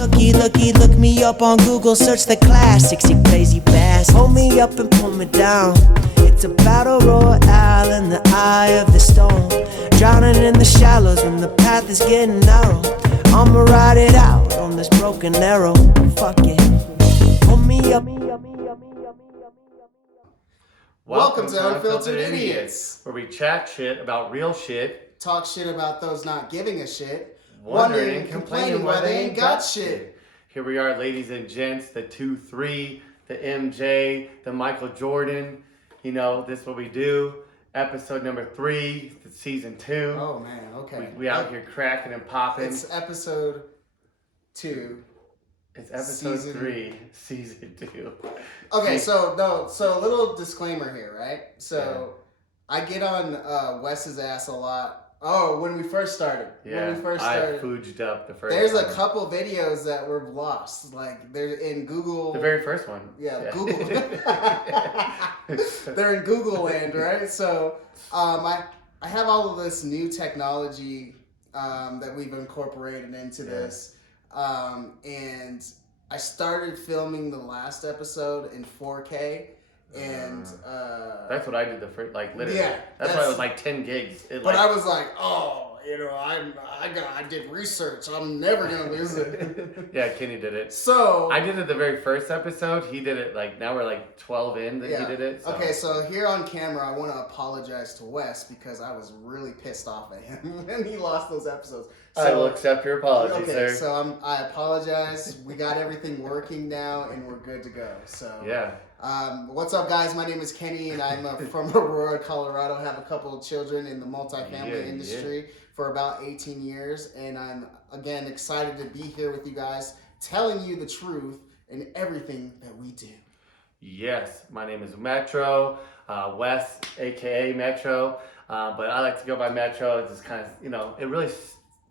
Look me up on Google, search the classics, you crazy bass. Hold me up and pull me down. It's a battle royale in the eye of the storm. Drowning in the shallows when the path is getting narrow. I'ma ride it out on this broken arrow. Fuck it. Hold me up. Welcome to Unfiltered Idiots, where we chat shit about real shit, talk shit about those not giving a shit, wondering and complaining why they ain't got shit. Here we are, ladies and gents, the 2-3, the MJ, the Michael Jordan. You know, this is what we do. Episode number 3, season 2. Oh man, okay. We out here cracking and popping. It's episode 2. It's episode 3, season 2. Okay, so a little disclaimer here, right? So I get on Wes's ass a lot. Oh, when we first started. Yeah, I fooged up the first There's time. a couple videos that were lost. Like, they're in Google. The very first one. Yeah. Google. They're in Google land, right? So I have all of this new technology that we've incorporated into this. And I started filming the last episode in 4K. And that's what I did the first, like, literally. Yeah, that's why it was like 10 gigs. But I was like, I did research. I'm never gonna lose it. Yeah, Kenny did it. So I did it the very first episode. He did it like, now we're like 12 in that he did it. So. Okay, so here on camera, I want to apologize to Wes because I was really pissed off at him when he lost those episodes. So, I will accept your apology, sir. Okay, so I apologize. We got everything working now, and we're good to go. So yeah. What's up, guys? My name is Kenny, and I'm from Aurora, Colorado. I have a couple of children in the multifamily industry for about 18 years, and I'm, again, excited to be here with you guys, telling you the truth in everything that we do. Yes, my name is Metro, Wes, a.k.a. Metro, but I like to go by Metro. It's just kind of, you know, it really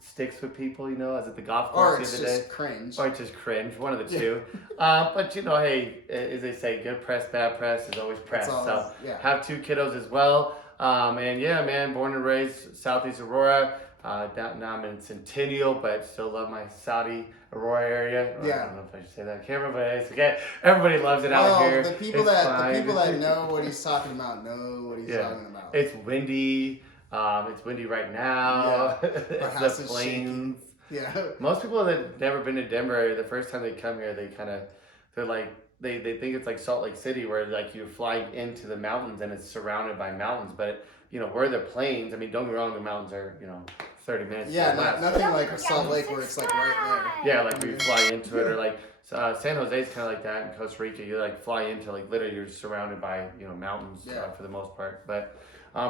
sticks with people, you know, as at the golf course the other day. Or it's just cringe. Or it's just cringe, one of the two. But, you know, hey, as they say, good press, bad press is always press. So have 2 kiddos as well. And yeah, man, born and raised Southeast Aurora. Now I'm in Centennial, but still love my Saudi Aurora area. I don't know if I should say that on camera, but it's okay. Everybody loves it out here. The people that know what he's talking about know what he's talking about. It's windy. It's windy right now. It's the plains. Yeah. Most people that have never been to Denver, the first time they come here, they're like, they think it's like Salt Lake City, where like you're flying into the mountains and it's surrounded by mountains. But you know, where the plains, I mean, don't get me wrong, the mountains are, you know, 30 minutes. Yeah, nothing like Salt Lake where it's like right there. Yeah, like we fly into it, or like San Jose's kind of like that in Costa Rica. You like fly into, like, literally you're surrounded by, you know, mountains for the most part. But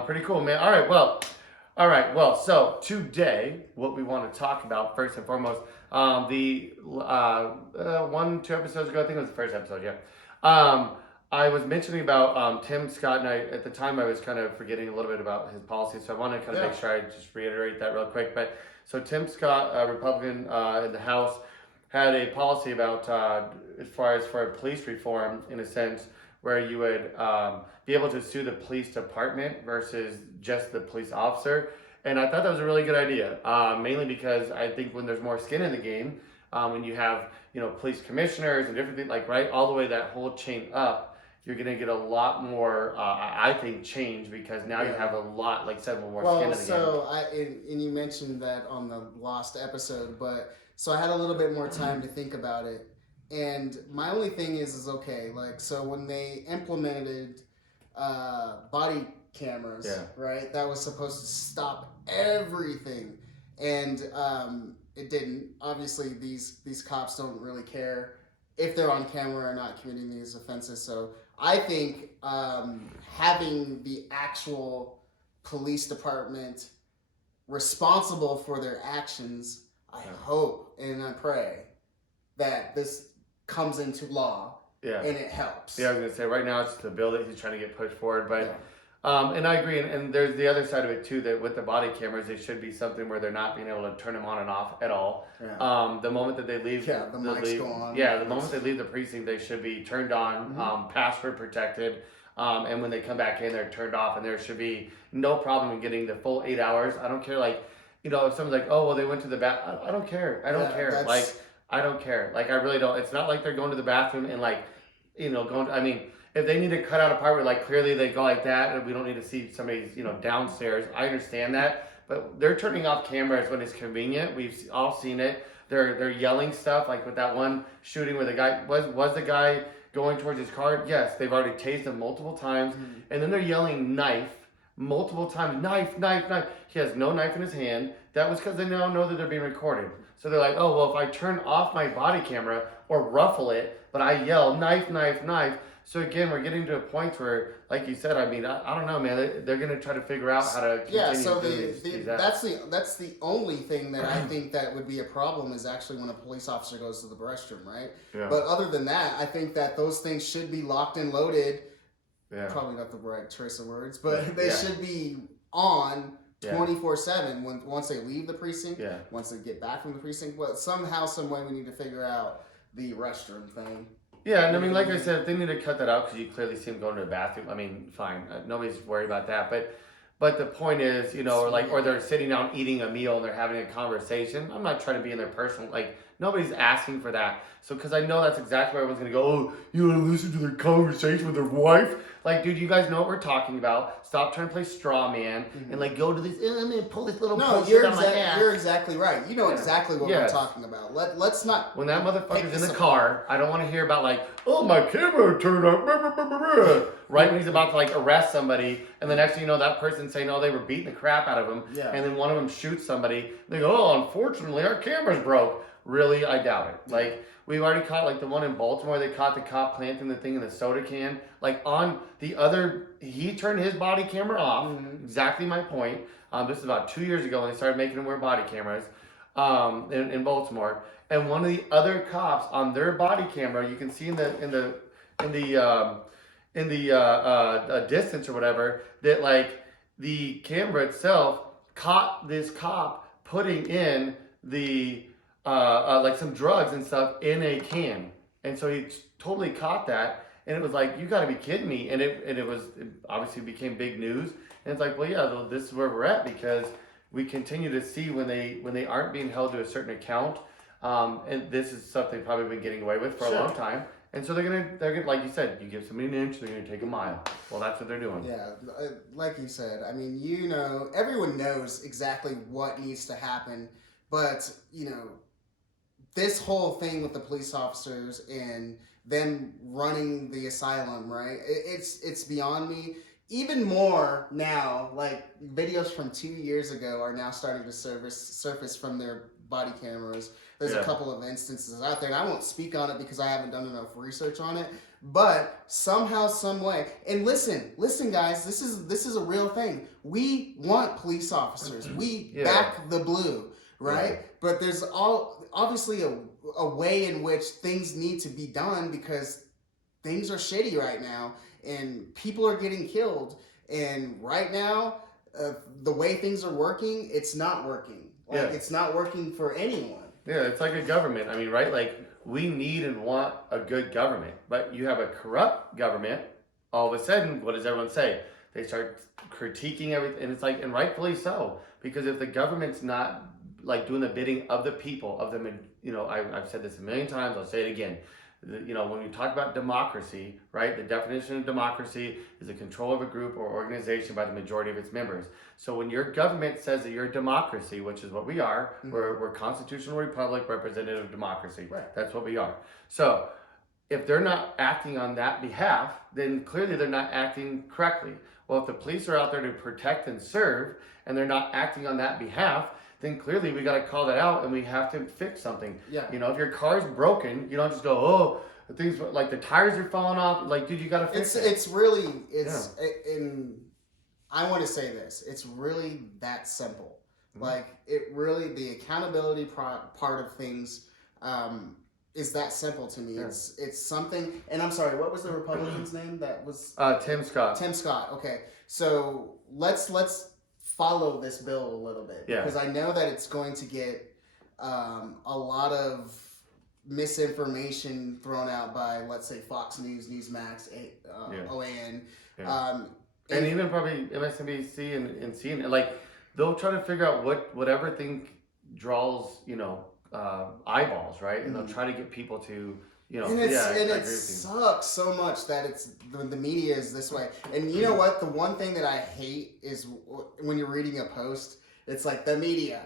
pretty cool, man. All right, well, so today, what we want to talk about, first and foremost, the 1-2 episodes ago, I think it was the first episode, I was mentioning about Tim Scott, and at the time I was kind of forgetting a little bit about his policy, so I want to kind of make sure I just reiterate that real quick. But so Tim Scott, a Republican in the House, had a policy about as far as for police reform, in a sense, where you would be able to sue the police department versus just the police officer. And I thought that was a really good idea, mainly because I think when there's more skin in the game, when you have, you know, police commissioners and different things, like, right, all the way that whole chain up, you're going to get a lot more, I think, change, because now you have a lot, like, several more skin in the game. So, and you mentioned that on the lost episode, but so I had a little bit more time to think about it. And my only thing is okay, like, so when they implemented body cameras, right, that was supposed to stop everything. And it didn't. Obviously, these cops don't really care if they're on camera or not committing these offenses. So I think having the actual police department responsible for their actions, I hope and I pray that this comes into law and it helps. Yeah, I was going to say, right now it's the bill that he's trying to get pushed forward, but and I agree, and there's the other side of it too, that with the body cameras, it should be something where they're not being able to turn them on and off at all. The moment that they leave, the mics go on. The moment they leave the precinct, they should be turned on, password protected, and when they come back in, they're turned off, and there should be no problem in getting the full 8 hours. I don't care, like, you know, if someone's like, oh, well, they went to the bath, I don't care. I don't care. Like, I don't care. Like, I really don't. It's not like they're going to the bathroom and like, I mean, if they need to cut out a part where like clearly they go like that and we don't need to see somebody's, downstairs, I understand that. But they're turning off cameras when it's convenient. We've all seen it. They're yelling stuff like with that one shooting where the guy was the guy going towards his car. Yes, they've already tased him multiple times, and then they're yelling knife multiple times. Knife, knife, knife. He has no knife in his hand. That was because they now know that they're being recorded. So they're like, oh well, if I turn off my body camera or ruffle it, but I yell knife, knife, knife. So again, we're getting to a point where, like you said, I mean, I don't know, man. They're gonna try to figure out how to continue so these that's the only thing that I think that would be a problem is actually when a police officer goes to the restroom, right? Yeah. But other than that, I think that those things should be locked and loaded. Yeah. Probably not the right choice of words, but they should be on 24/7 once they leave the precinct. Yeah. Once they get back from the precinct, but somehow, some way, we need to figure out the restroom thing. Yeah, and I mean, like I said, if they need to cut that out because you clearly see them going to the bathroom, I mean, fine. Nobody's worried about that. But the point is, or they're sitting down eating a meal and they're having a conversation. I'm not trying to be in their personal, nobody's asking for that. So, because I know that's exactly where everyone's going to go, oh, you want to listen to their conversation with their wife? Like, dude, you guys know what we're talking about. Stop trying to play straw man and go to this, I'm going to pull this little you're exactly right. You know exactly what we're talking about. Let's not. When that motherfucker's in the car, I don't want to hear about oh, my camera turned up. Right when he's about to arrest somebody, and the next thing you know, that person's saying, oh, they were beating the crap out of him. Yeah. And then one of them shoots somebody. They go, oh, unfortunately, our camera's broke. Really, I doubt it. We've already caught the one in Baltimore. They caught the cop planting the thing in the soda can. On the other, he turned his body camera off. Exactly my point. This is about 2 years ago when they started making them wear body cameras in Baltimore. And one of the other cops on their body camera, you can see in the distance or whatever, that the camera itself caught this cop putting in the some drugs and stuff in a can, and so he totally caught that, and it was you got to be kidding me, and it obviously became big news, and it's well, yeah, this is where we're at because we continue to see when they aren't being held to a certain account, and this is something probably been getting away with for a long time. And so they're gonna, like you said, you give somebody an inch, they're gonna take a mile. Well, that's what they're doing. Yeah, like you said, I mean, everyone knows exactly what needs to happen, but this whole thing with the police officers and them running the asylum, right? It's beyond me. Even more now, videos from 2 years ago are now starting to surface from their body cameras. There's a couple of instances out there, and I won't speak on it because I haven't done enough research on it. But somehow, some way, and listen, guys, this is a real thing. We want police officers. We back the blue, right? Yeah. But there's obviously a way in which things need to be done because things are shitty right now, and people are getting killed. And right now, the way things are working, it's not working. It's not working for anyone. Yeah, it's like a government. I mean, right? We need and want a good government, but you have a corrupt government. All of a sudden, what does everyone say? They start critiquing everything, and it's and rightfully so, because if the government's not doing the bidding of the people, of the, I've said this a million times, I'll say it again. When we talk about democracy, right, the definition of democracy is the control of a group or organization by the majority of its members. So when your government says that you're a democracy, which is what we are, we're a constitutional republic, representative democracy. Right. That's what we are. So if they're not acting on that behalf, then clearly they're not acting correctly. Well, if the police are out there to protect and serve, and they're not acting on that behalf, then clearly we got to call that out and we have to fix something. Yeah. If your car's broken, you don't just go, oh, things the tires are falling off. Dude, you got to fix it. And I want to say this. It's really that simple. Mm-hmm. The accountability part of things is that simple to me. Yeah. It's something, and I'm sorry, what was the Republican's name? That was Tim Scott. Tim Scott. Okay. So let's follow this bill a little bit because I know that it's going to get a lot of misinformation thrown out by, let's say, Fox News, Newsmax, OAN, and even probably MSNBC and CNN. They'll try to figure out whatever thing draws eyeballs, right? And they'll try to get people to, you know, and I agree with you. Sucks so much that the media is this way. And you know what? The one thing that I hate is when you're reading a post, it's like the media.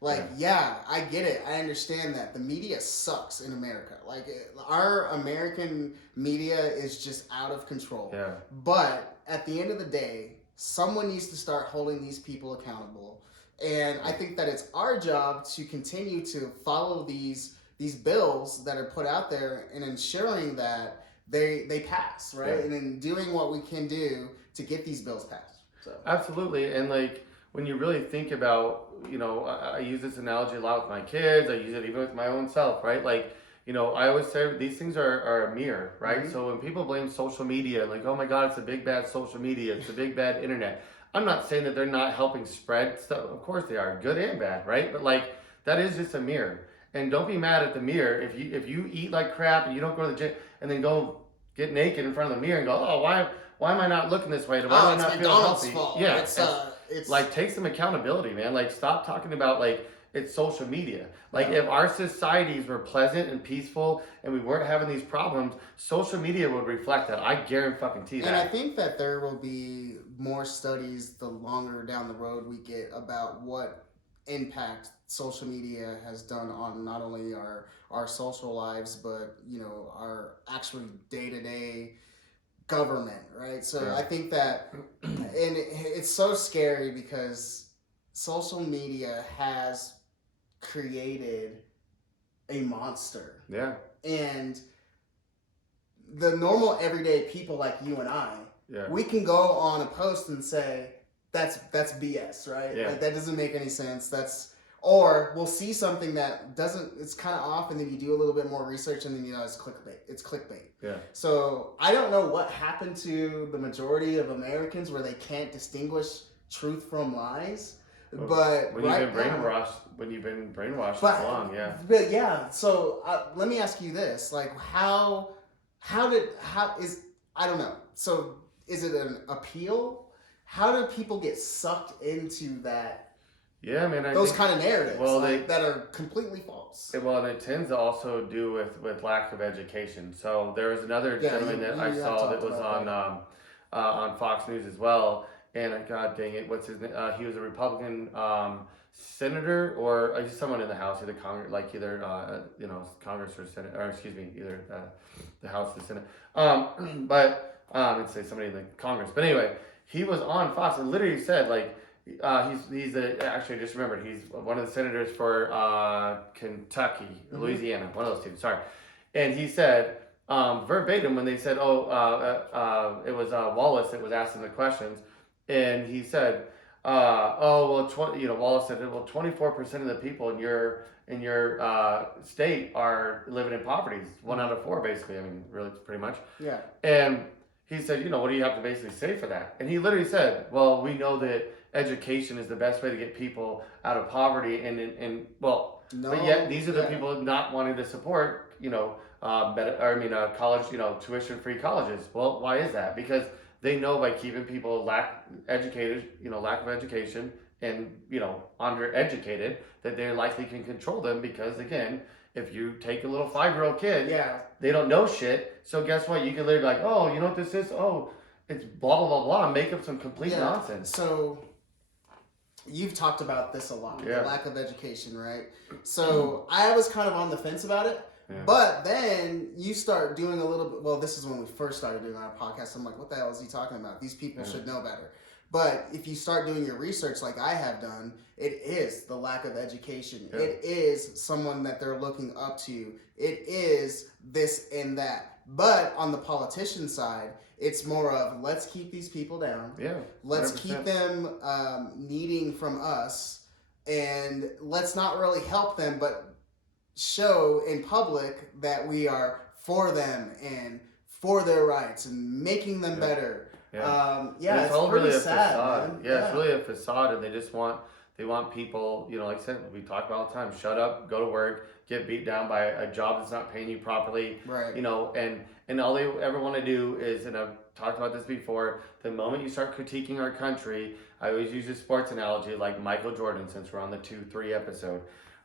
Like, yeah, I get it. I understand that. The media sucks in America. Like, our American media is just out of control. Yeah. But at the end of the day, someone needs to start holding these people accountable. And I think that it's our job to continue to follow these bills that are put out there and ensuring that they pass, right? Yeah. And then doing what we can do to get these bills passed. So. Absolutely. And like, when you really think about, you know, I use this analogy a lot with my kids. I use it even with my own self, right? Like, you know, I always say these things are a mirror, right? Mm-hmm. So when people blame social media, like, oh my God, it's a big bad social media, it's a big bad internet. I'm not saying that they're not helping spread stuff. Of course they are, good and bad, right? But like, that is just a mirror. And don't be mad at the mirror if you eat like crap and you don't go to the gym and then go get naked in front of the mirror and go, oh, why am I not looking this way? Why do I not feel healthy? Fault. Yeah, it's like, take some accountability, man. Like, stop talking about like it's social media. Like, if our societies were pleasant and peaceful and we weren't having these problems, social media would reflect that. I guarantee that. And I think that there will be more studies the longer down the road we get about what impact social media has done on not only our social lives, but, you know, our actually day-to-day government, right? So I think that, and it's so scary because social media has created a monster. Yeah. And the normal everyday people like you and I, we can go on a post and say, that's BS, right? Yeah. Like, that doesn't make any sense. Or we'll see something that it's kind of off, and then you do a little bit more research, and then you know it's clickbait. Yeah. So I don't know what happened to the majority of Americans where they can't distinguish truth from lies. But when you've been brainwashed so long, yeah. But yeah, so let me ask you this: like, I don't know. So is it an appeal? How do people get sucked into that? Yeah, man. Those kind of narratives, well, that are completely false. Well, and it tends to also do with lack of education. So there was another gentleman that I saw that was on Fox News as well. And God dang it, what's his name? He was a Republican senator or just someone in the House, either Congress, like either Congress or Senate, or excuse me, either the House or the Senate. But let's say somebody in the Congress. But anyway, he was on Fox and literally said like. Actually, I just remembered, he's one of the senators for Kentucky, Louisiana, one of those two, sorry. And he said, verbatim, when they said, it was Wallace that was asking the questions, and he said, Wallace said, well, 24% of the people in your state are living in poverty. It's 1 out of 4, basically. I mean, really, pretty much. Yeah. And he said, what do you have to basically say for that? And he literally said, well, we know that education is the best way to get people out of poverty, but yet these are the people not wanting to support, college, tuition-free colleges. Well, why is that? Because they know by keeping people lack of education and, undereducated, that they likely can control them because, again, if you take a little 5-year-old kid, they don't know shit. So guess what? You can literally be like, oh, you know what this is? Oh, it's blah, blah, blah, blah, and make up some complete nonsense. So you've talked about this a lot, the lack of education, right? So I was kind of on the fence about it, but then you start doing a little bit, well, this is when we first started doing our podcast. I'm like, what the hell is he talking about? These people should know better. But if you start doing your research like I have done, it is the lack of education. Yeah. It is someone that they're looking up to. It is this and that. But on the politician side, it's more of let's keep these people down. Yeah. 100%. Let's keep them needing from us, and let's not really help them, but show in public that we are for them and for their rights and making them better. Yeah. It's all pretty really a sad, facade. man. It's really a facade, and they want people, like I said, we talk about all the time, shut up, go to work, get beat down by a job that's not paying you properly. Right. And all they ever want to do is, and I've talked about this before, the moment you start critiquing our country, I always use a sports analogy like Michael Jordan, since we're on the 2-3 episode,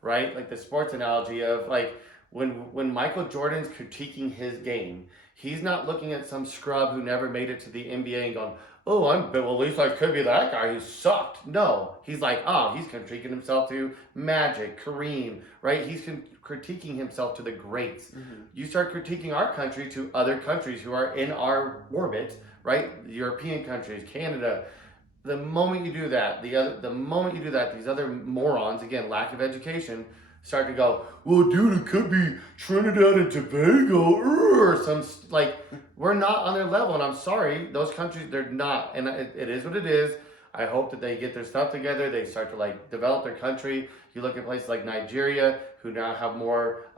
right? Like the sports analogy of like when Michael Jordan's critiquing his game, he's not looking at some scrub who never made it to the NBA and going, oh, well, at least I could be that guy who sucked. No, he's like, oh, he's critiquing himself to Magic, Kareem, right? He's critiquing himself to the greats. You start critiquing our country to other countries who are in our orbit, right? European countries, Canada. The moment you do that, these other morons, again, lack of education, start to go, well, dude, it could be Trinidad and Tobago, or some, like, we're not on their level, and I'm sorry, those countries, they're not, and it is what it is. I hope that they get their stuff together, they start to, like, develop their country. You look at places like Nigeria, who now have more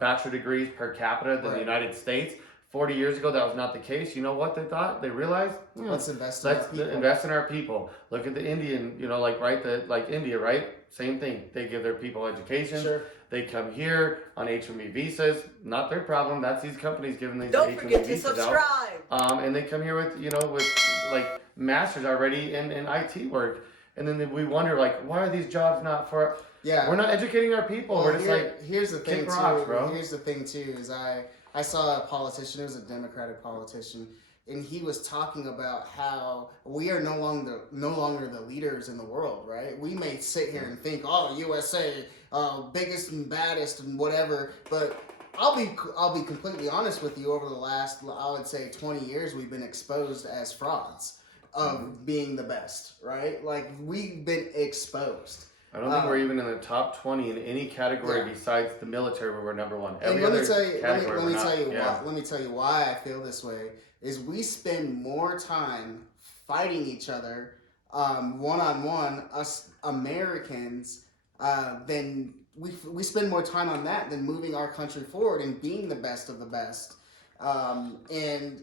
bachelor degrees per capita than the United States. 40 years ago, that was not the case. You know what they thought? They realized, let's invest in our people. Look at the Indian, like India, right? Same thing. They give their people education. Sure. They come here on H-1B visas. Not their problem. That's these companies giving these Don't H-1B forget to visas subscribe. out. And they come here with like masters already in IT work. And then we wonder, like, why are these jobs not for? Yeah. We're not educating our people. Well, We're just like, here's the thing kick rocks, too. bro. Here's the thing too is I saw a politician. It was a Democratic politician, and he was talking about how we are no longer the leaders in the world, right? We may sit here and think, oh, USA, biggest and baddest and whatever, but I'll be completely honest with you. Over the last, I would say, 20 years, we've been exposed as frauds of being the best, right? Like, we've been exposed. I don't think we're even in the top 20 in any category besides the military, where we're number one. Let me tell you why I feel this way. Is we spend more time fighting each other one-on-one, us Americans, than we spend more time on that than moving our country forward and being the best of the best. And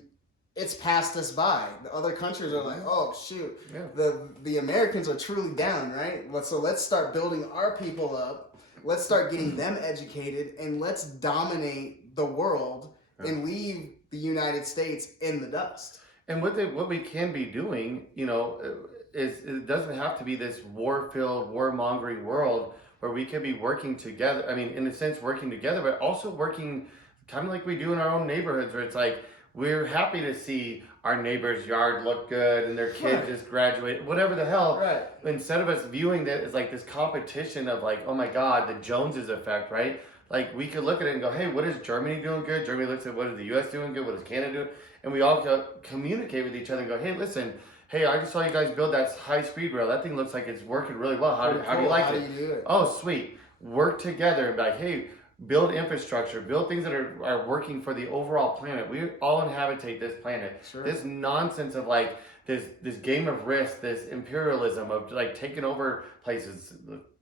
it's passed us by. The other countries are like, oh shoot, the Americans are truly down, right? So let's start building our people up. Let's start getting them educated, and let's dominate the world and leave the United States in the dust. And what we can be doing, is it doesn't have to be this war-filled, warmongering world where we can be working together. I mean, in a sense, working together, but also working kind of like we do in our own neighborhoods, where it's like, we're happy to see our neighbor's yard look good and their kid just graduated, whatever the hell. Right. Instead of us viewing that as like this competition of like, oh my God, the Joneses effect, right? Like, we could look at it and go, hey, what is Germany doing good? Germany looks at what is the U.S. doing good? What is Canada doing? And we all communicate with each other and go, hey, listen, hey, I just saw you guys build that high-speed rail. That thing looks like it's working really well. How do you like it? How do you do it? Oh, sweet. Work together and be like, hey, build infrastructure, build things that are working for the overall planet. We all inhabitate this planet. Sure. This nonsense of like this game of risk, this imperialism of like taking over places,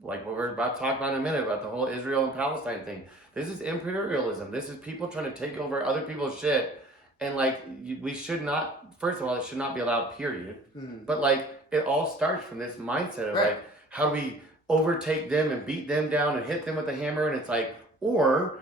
like what we're about to talk about in a minute about the whole Israel and Palestine thing. This is imperialism. This is people trying to take over other people's shit. And like, we should not, first of all, it should not be allowed, period. But like, it all starts from this mindset of like, how do we overtake them and beat them down and hit them with a hammer? And it's like, or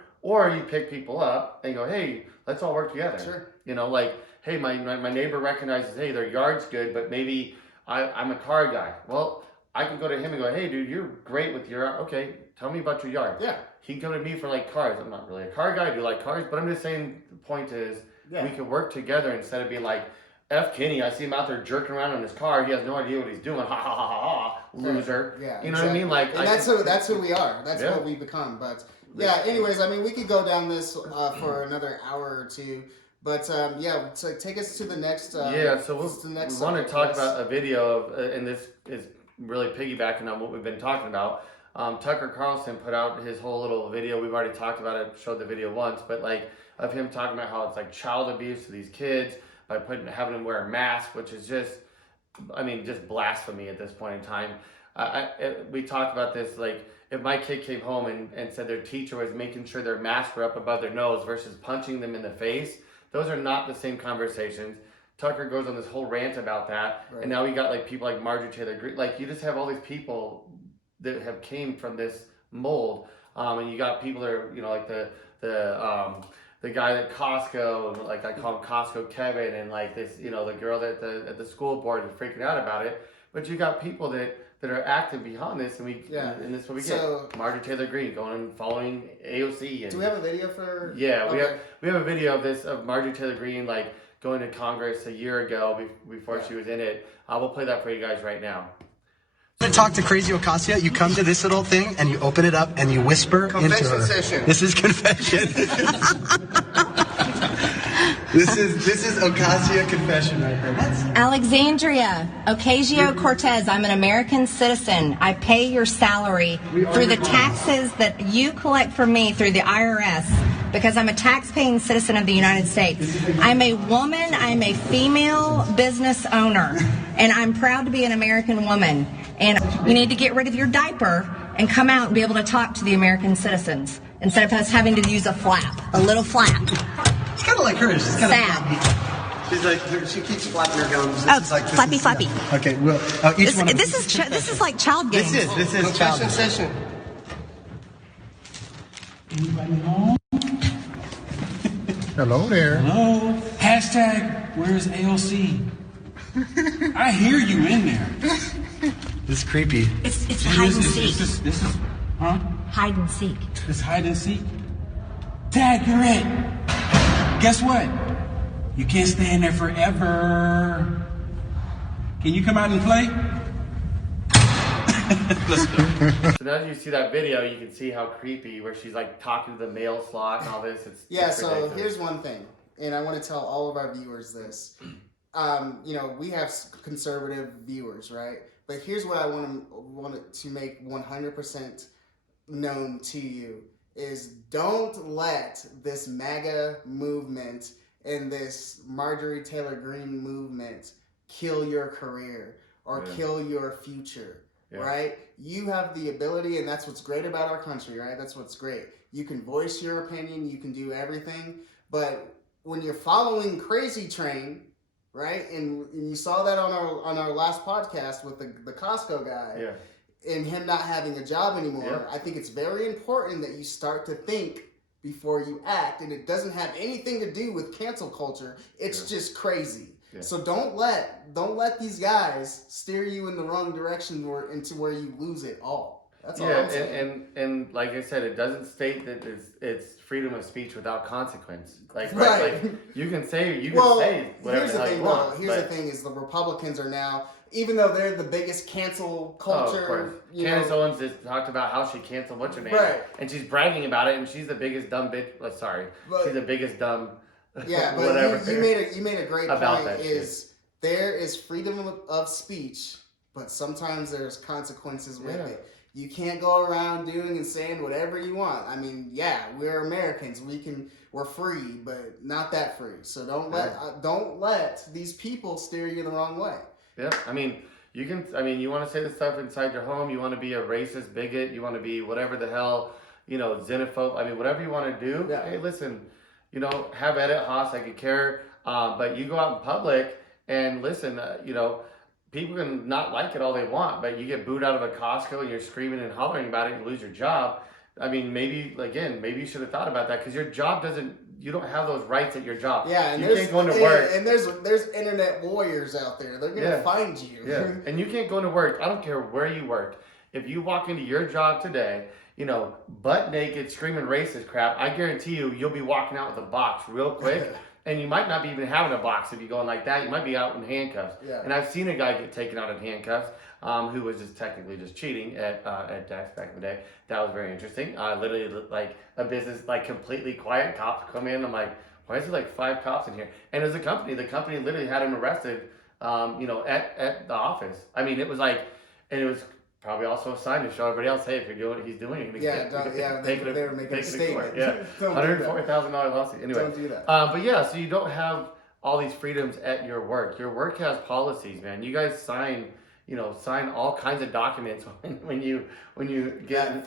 you pick people up and go, hey, let's all work together. Sure. Like, hey, my neighbor recognizes, hey, their yard's good, but maybe I'm a car guy. Well, I can go to him and go, hey, dude, you're great with your, okay, tell me about your yard. Yeah. He can come to me for like cars. I'm not really a car guy. I do like cars, but I'm just saying the point is we can work together instead of being like, F Kenny, I see him out there jerking around in his car. He has no idea what he's doing. Ha ha ha ha ha, loser. Yeah. You know what I mean? Like, and that's who we are. That's what we become. But yeah, anyways, I mean, we could go down this for another hour or two. But so take us to the next. So we want to talk about a video of, and this is really piggybacking on what we've been talking about. Tucker Carlson put out his whole little video. We've already talked about it, showed the video once, but like of him talking about how it's like child abuse to these kids by having them wear a mask, which is just blasphemy at this point in time. We talked about this, like, if my kid came home and said their teacher was making sure their masks were up above their nose versus punching them in the face, those are not the same conversations. Tucker goes on this whole rant about that, and now we got like people like Marjorie Taylor Greene. Like, you just have all these people that have came from this mold, and you got people that are, like the guy at Costco, like I call him Costco Kevin, and like this, the girl at the school board is freaking out about it. But you got people that that are active behind this, and and this is what we get. Marjorie Taylor Greene going and following AOC. And, do we have a video for? Yeah, we have a video of this of Marjorie Taylor Greene like going to Congress a year ago before she was in it. We'll play that for you guys right now. To talk to Crazy Ocasio, you come to this little thing and you open it up and you whisper into her. Session. This is confession. This is Ocasio confession right here. Alexandria Ocasio-Cortez, I'm an American citizen. I pay your salary through the taxes that you collect from me through the IRS because I'm a tax-paying citizen of the United States. I'm a woman, I'm a female business owner, and I'm proud to be an American woman. And you need to get rid of your diaper and come out and be able to talk to the American citizens instead of us having to use a flap, a little flap. It's kind of like her. She's kind Sad. of flappy. She's like, she keeps flapping her gums. Oh, flappy. Okay, well, each one of this is like child games. This is child session. Anybody home? Hello there. Hello. Hashtag where's AOC? I hear you in there. This is creepy. It's hide and seek. This is, huh? Hide and seek. It's hide and seek. Tag, you're it. Guess what? You can't stay in there forever. Can you come out and play? Let's go. So now that you see that video, you can see how creepy, where she's like talking to the mail slot and all this. It's So ridiculous. here's one thing, and I want to tell all of our viewers this. We have conservative viewers, right? But here's what I want to make 100% known to you is don't let this MAGA movement and this Marjorie Taylor Greene movement kill your career or kill your future, right? You have the ability, and that's what's great about our country, right? That's what's great. You can voice your opinion, you can do everything, but when you're following Crazy Train, right? And you saw that on our last podcast with the Costco guy. Yeah. And him not having a job anymore. Yeah. I think it's very important that you start to think before you act, and it doesn't have anything to do with cancel culture. It's just crazy. Yeah. So don't let these guys steer you in the wrong direction or into where you lose it all. That's all I'm saying. And like I said, it doesn't state that it's freedom of speech without consequence. Like you can say whatever the hell you want. Here's the thing: is the Republicans are now, even though they're the biggest cancel culture. Candace Owens just talked about how she canceled what's her name, and she's bragging about it, and she's the biggest dumb bitch. She's the biggest dumb. Yeah, but whatever. You made a great about point. Is there is freedom of speech, but sometimes there's consequences with it. You can't go around doing and saying whatever you want. I mean, we're Americans. We're free, but not that free. So don't let these people steer you the wrong way. Yeah, I mean, you want to say this stuff inside your home. You want to be a racist bigot. You want to be whatever the hell, xenophobe. I mean, whatever you want to do. Yeah. Hey, listen, have at it, Haas. I could care. But you go out in public and listen, people can not like it all they want, but you get booed out of a Costco and you're screaming and hollering about it and you lose your job. I mean, maybe you should have thought about that because your job you don't have those rights at your job. Yeah, and you can't go into work. And there's internet warriors out there. They're going to find you. Yeah, and you can't go into work. I don't care where you work. If you walk into your job today, butt naked, screaming racist crap, I guarantee you'll be walking out with a box real quick. And you might not be even having a box if you're going like that. You might be out in handcuffs. Yeah. And I've seen a guy get taken out in handcuffs who was just technically just cheating at Dex back in the day. That was very interesting. Literally, like a business, like completely quiet. Cops come in. I'm like, why is there like 5 cops in here? And it was a company. The company literally had him arrested, at the office. I mean, it was like, and it was probably also a sign to show everybody else, hey, if you're doing what he's doing, they were making a statement. Yeah, $140,000 lawsuit. Anyway, don't do that. So you don't have all these freedoms at your work. Your work has policies, man. You guys sign all kinds of documents when you get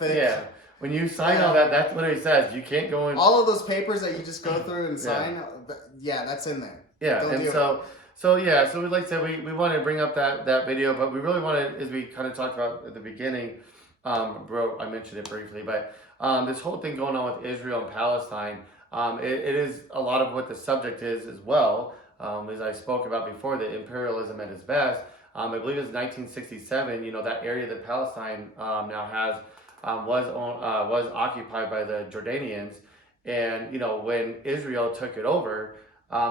when you sign all that. That's what it says. You can't go in all of those papers that you just go through and sign. That's in there. Yeah, and so we like I said, we wanted to bring up that video, but we really wanted, as we kind of talked about at the beginning, I mentioned it briefly, but this whole thing going on with Israel and Palestine, it is a lot of what the subject is as well, as I spoke about before, the imperialism at its best. I believe it was 1967. That area that Palestine now has was occupied by the Jordanians, and when Israel took it over,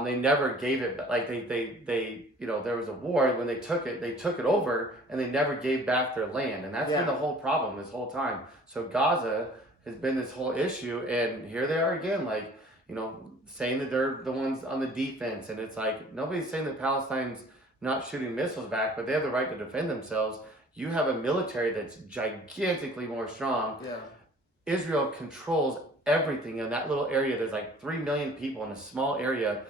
they never gave it. Like they there was a war when they took it over, and they never gave back their land, and that's been the whole problem this whole time. So Gaza has been this whole issue, and here they are again, like saying that they're the ones on the defense, and it's like nobody's saying that Palestine's not shooting missiles back, but they have the right to defend themselves. You have a military that's gigantically more strong. Yeah. Israel controls everything in that little area. There's like 3 million people in a small area.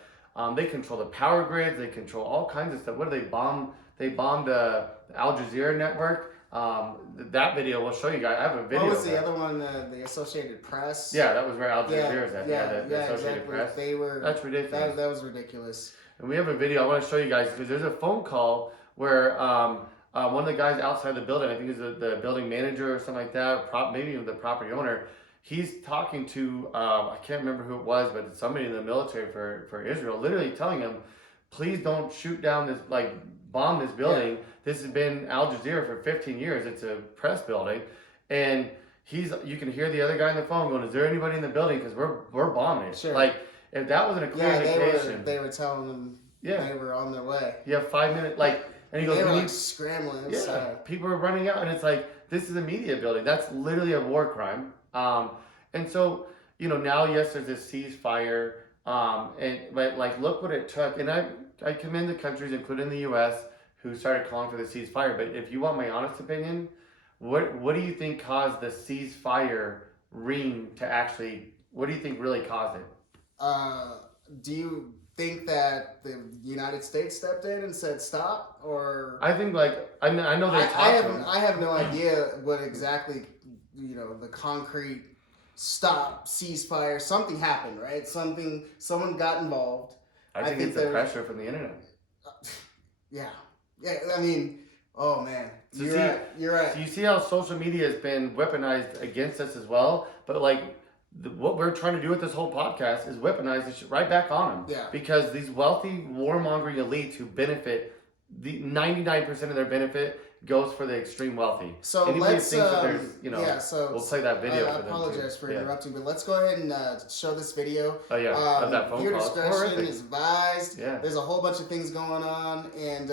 They control the power grids. They control all kinds of stuff. What do they bomb? They bombed the Al Jazeera network. That video will show you guys. I have a video. What was the other one? The Associated Press. Yeah, that was where Al Jazeera is at. The Associated exactly. Press. They were. That's ridiculous. That was ridiculous. And we have a video I want to show you guys because there's a phone call where one of the guys outside the building, I think is the building manager or something like that, maybe even the property owner. He's talking to I can't remember who it was, but it's somebody in the military for Israel, literally telling him, please don't shoot down this, like bomb this building. Yeah. This has been Al Jazeera for 15 years. It's a press building, and you can hear the other guy on the phone going, "Is there anybody in the building? Because we're bombing it." Sure. Like if that wasn't a clear indication, they were telling them they were on their way. You have 5 minutes, like, and he goes, they were like scrambling. Yeah, people are running out, and it's like this is a media building. That's literally a war crime. And so now yes, there's this ceasefire. But like look what it took, and I commend the countries, including the U.S., who started calling for the ceasefire. But if you want my honest opinion, what do you think caused the ceasefire ring to actually? What do you think really caused it? Do you think that the United States stepped in and said stop, or? I think I know they talked to them. I have no idea what exactly the concrete stop, ceasefire. Something happened, right? Someone got involved. I think it's the pressure from the internet. Yeah. I mean, oh man, So you're right. So you see how social media has been weaponized against us as well, but what we're trying to do with this whole podcast is weaponize this shit right back on them. Yeah. Because these wealthy warmongering elites who benefit, the 99% of their benefit goes for the extreme wealthy. So anybody let's thinks that there's, we'll play that video. I apologize for interrupting, but let's go ahead and show this video. Oh yeah, of that phone viewer call. discretion is advised. Yeah. There's a whole bunch of things going on, and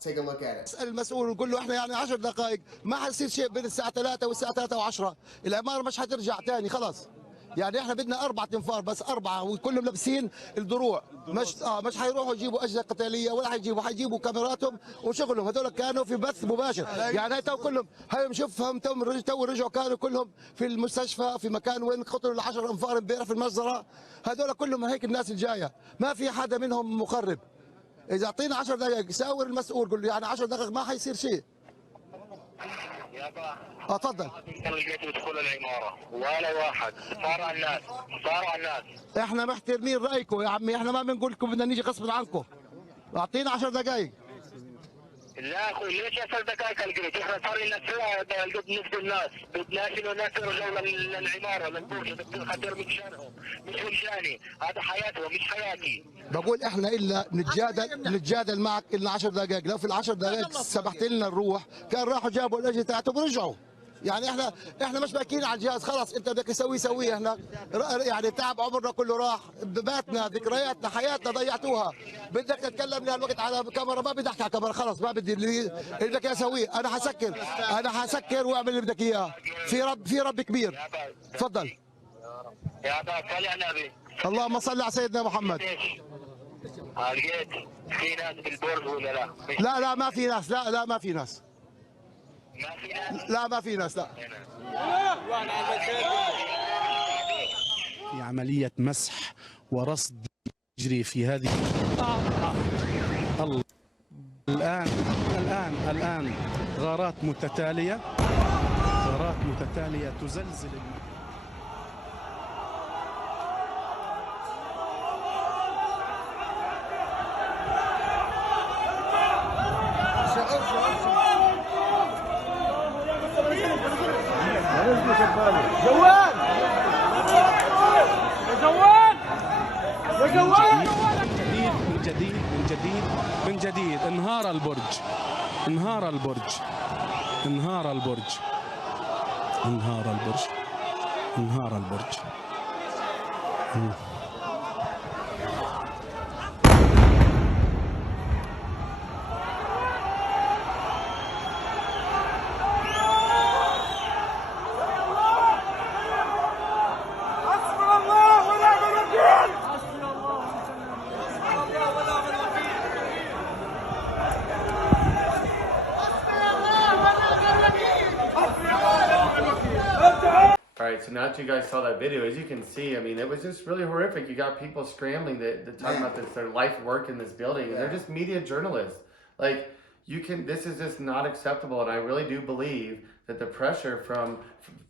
take a look at it. اسال المسؤول ونقول له احنا يعني 10 دقائق ما حيصير شيء بين الساعه 3 والساعه 3 و10 العماره مش حترجع ثاني خلاص. يعني احنا بدنا 4 تنفار بس 4 وكلهم لابسين الدروع مش حيروحوا يجيبوا اجهزه قتاليه ولا حيجيبوا كاميراتهم وشغلهم. هذول كانوا في بث مباشر يعني هاي تو كلهم هاي نشوفهم تو رجعوا كانوا كلهم في المستشفى في مكان وين قتلوا ال10 انفار امبارح في المجزره. هذول كلهم هيك الناس الجايه ما في حدا منهم مخرب. اذا اعطينا 10 دقائق ساور المسؤول قول له يعني 10 دقائق ما حيصير شيء. اتفضل. كانوا لقيت بدخول العماره ولا واحد صاروا على الناس. احنا محترمين رايكم يا عمي، احنا ما بنقول لكم بدنا نيجي غصب عنكم. اعطينا 10 دقائق. لا اخوي ليش 10 دقائق القيت؟ احنا صار لنا ساعه نفس الناس بدناش انه الناس يرجعوا للعماره للبرج خاطر مشانهم مش مشاني، هذا حياتهم مش حياتي. بقول احنا الا نتجادل معك الا 10 دقائق، لو في ال10 دقائق سمحت لنا نروح كان راحوا جابوا الاجهزه تاعتهم ورجعوا. يعني احنا مش باكين على الجهاز خلاص انت بدك سويه احنا يعني تعب عمرنا كله راح باتنا ذكرياتنا حياتنا ضيعتوها. بدك تتكلم لي الوقت على كاميرا ما بدي احكي على كاميرا خلاص ما بدي اللي بدك اسويه. انا حسكر واعمل اللي بدك اياه. في رب كبير. تفضل يا با صل على النبي. اللهم صل على سيدنا محمد. لقيت في ناس بالبرج ولا لا؟ لا ما في ناس. لا ما في ناس. لا ما في ناس لا. في عملية مسح ورصد يجري في هذه الآن غارات متتالية تزلزل من جديد انهار البرج انهار البرج انهار البرج انهار البرج انهار البرج. Alright, so now that you guys saw that video, as you can see, I mean, it was just really horrific. You got people scrambling to talk about this, their life work in this building, and they're just media journalists. Like, this is just not acceptable, and I really do believe that the pressure from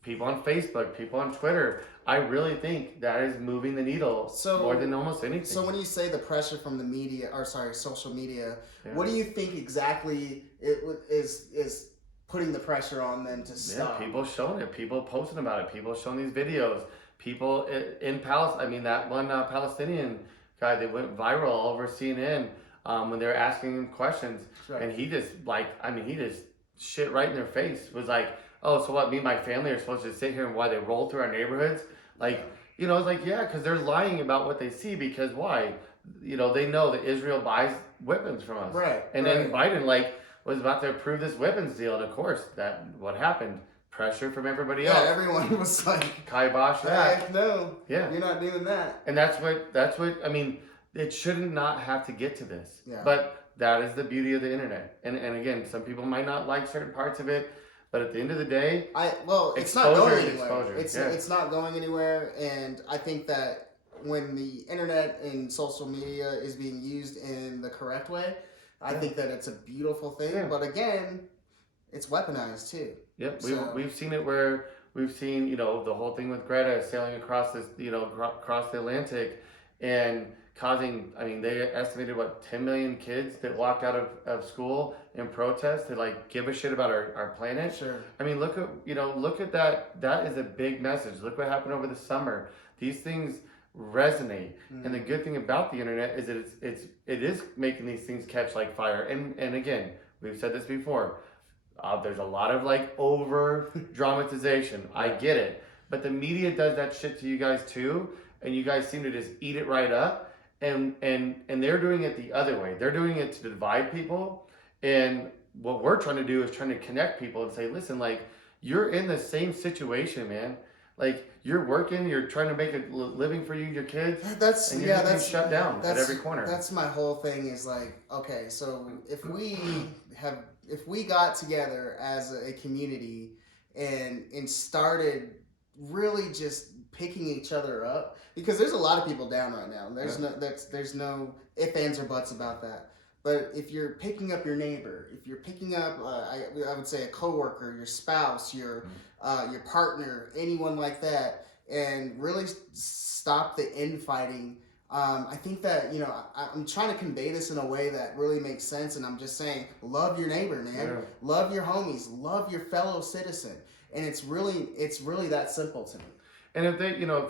people on Facebook, people on Twitter, I really think that is moving the needle more than almost anything. So when you say the pressure from the media, social media, what do you think exactly is putting the pressure on them to stop? Yeah, people showing it, people posting about it, people showing these videos, people in Palestine. I mean, that one Palestinian guy that went viral all over CNN when they were asking him questions, and he just he just shit right in their face. Was like, oh, so what? Me and my family are supposed to sit here and why they roll through our neighborhoods? Like, it's like, yeah, because they're lying about what they see. Because why? They know that Israel buys weapons from us, right? And then Biden was about to approve this weapons deal, and of course, what happened? Pressure from everybody else. Yeah, everyone was like, kibosh that. No, yeah, you're not doing that. And that's what I mean. It shouldn't not have to get to this. Yeah. But that is the beauty of the internet. And again, some people might not like certain parts of it, but at the end of the day, it's not going anywhere. It's not going anywhere, and I think that when the internet and social media is being used in the correct way, I think that it's a beautiful thing. Yeah. But again, it's weaponized too. Yep, we've seen it where we've seen the whole thing with Greta sailing across this across the Atlantic and causing. I mean, they estimated 10 million kids that walked out of school in protest to give a shit about our planet. Sure. I mean, look at that. That is a big message. Look what happened over the summer. These things resonate, and the good thing about the internet is that it is making these things catch like fire. And again, we've said this before. There's a lot of over dramatization. I get it, but the media does that shit to you guys too, and you guys seem to just eat it right up. And they're doing it the other way. They're doing it to divide people. And what we're trying to do is trying to connect people and say, listen, you're in the same situation, man. You're working, you're trying to make a living for you and your kids. That's shut down at every corner. That's my whole thing is okay, so if we got together as a community and started really just picking each other up, because there's a lot of people down right now. There's no ifs, ands, or buts about that. But if you're picking up your neighbor, if you're picking up, I would say a coworker, your spouse, your partner, anyone like that, and really stop the infighting. I think that I'm trying to convey this in a way that really makes sense, and I'm just saying, love your neighbor, man. Yeah. Love your homies. Love your fellow citizen, and it's really that simple to me. And if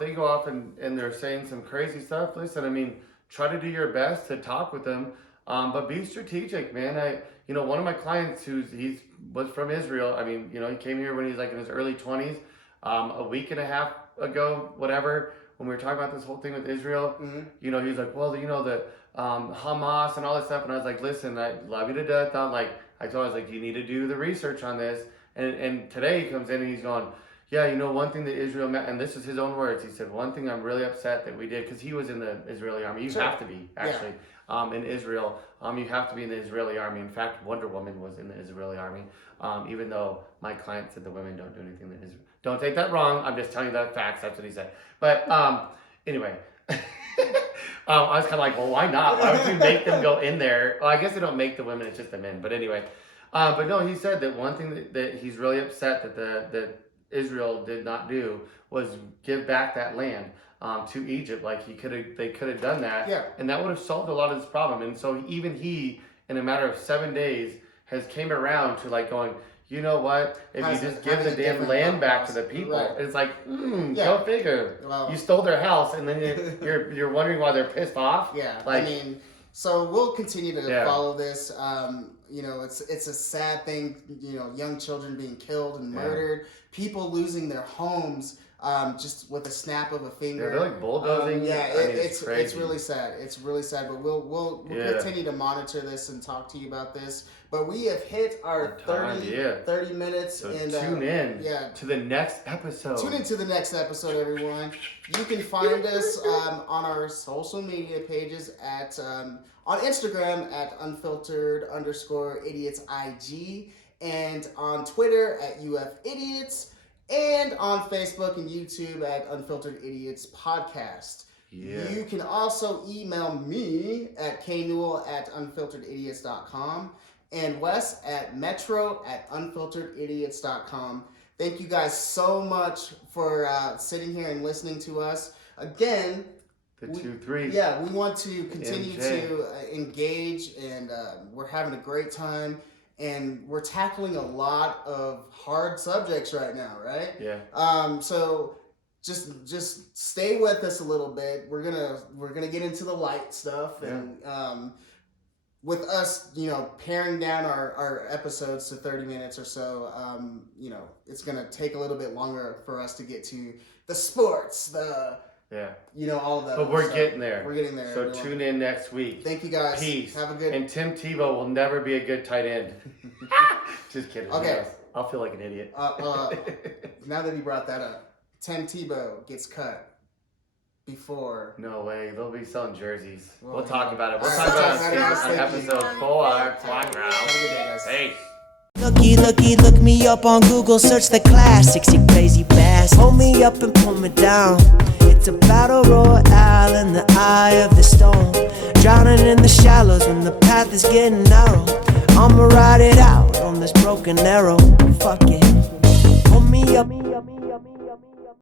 they go off and they're saying some crazy stuff, listen, I mean, try to do your best to talk with them. But be strategic, man. One of my clients he was from Israel. I mean, he came here when he was in his early 20s. A week and a half ago, whatever, when we were talking about this whole thing with Israel, he was like, well, the Hamas and all that stuff. And I was like, listen, I love you to death. I told him, I was like, you need to do the research on this. And today he comes in and he's going, yeah, one thing that Israel, and this is his own words. He said, one thing I'm really upset that we did, because he was in the Israeli army. You have to be, actually. Yeah. In Israel, you have to be in the Israeli army. In fact, Wonder Woman was in the Israeli army, even though my client said the women don't do anything that Israel. Don't take that wrong. I'm just telling you the facts. That's what he said. But anyway, I was kind of like, well, why not? Why would you make them go in there? Well, I guess they don't make the women. It's just the men. But anyway, but no, he said that one thing that he's really upset that Israel did not do was give back that land. To Egypt, they could have done that, and that would have solved a lot of this problem. And so even he, in a matter of 7 days, has came around to going, you know what? If you just give the damn land back to the people, it's go figure. Well, you stole their house, and then you're wondering why they're pissed off. Yeah, so we'll continue to follow this. it's a sad thing. Young children being killed and murdered, people losing their homes. Just with a snap of a finger. Yeah, they're like bulldozing. It's crazy. It's really sad. It's really sad. But we'll continue to monitor this and talk to you about this. But we have hit our 30 minutes. So and tune in to the next episode. Tune into the next episode, everyone. You can find us on our social media pages at on Instagram at unfiltered_idiotsig and on Twitter at UFidiots. And on Facebook and YouTube at Unfiltered Idiots Podcast. Yeah. You can also email me at knewell@unfilteredidiots.com and Wes at metro@unfilteredidiots.com. Thank you guys so much for sitting here and listening to us. Again, the 2-3. Yeah, we want to continue to engage, and we're having a great time. And we're tackling a lot of hard subjects right now, right? Yeah. So just stay with us a little bit. We're gonna get into the light stuff, and with us, paring down our episodes to 30 minutes or so. It's gonna take a little bit longer for us to get to the sports, all of that. But we're getting there. We're getting there. So everyone. Tune in next week. Thank you guys. Peace. Have a good. And Tim Tebow will never be a good tight end. Just kidding. Okay. I'll feel like an idiot. Now that you brought that up, Tim Tebow gets cut before. No way. They'll be selling jerseys. We'll talk about it. We'll All talk right. about it on episode 4. Peace. Look me up on Google, search the classics, you crazy bass. Hold me up and pull me down. It's a battle royale in the eye of the storm. Drowning in the shallows when the path is getting narrow. I'ma ride it out on this broken arrow. Fuck it. Hold me up.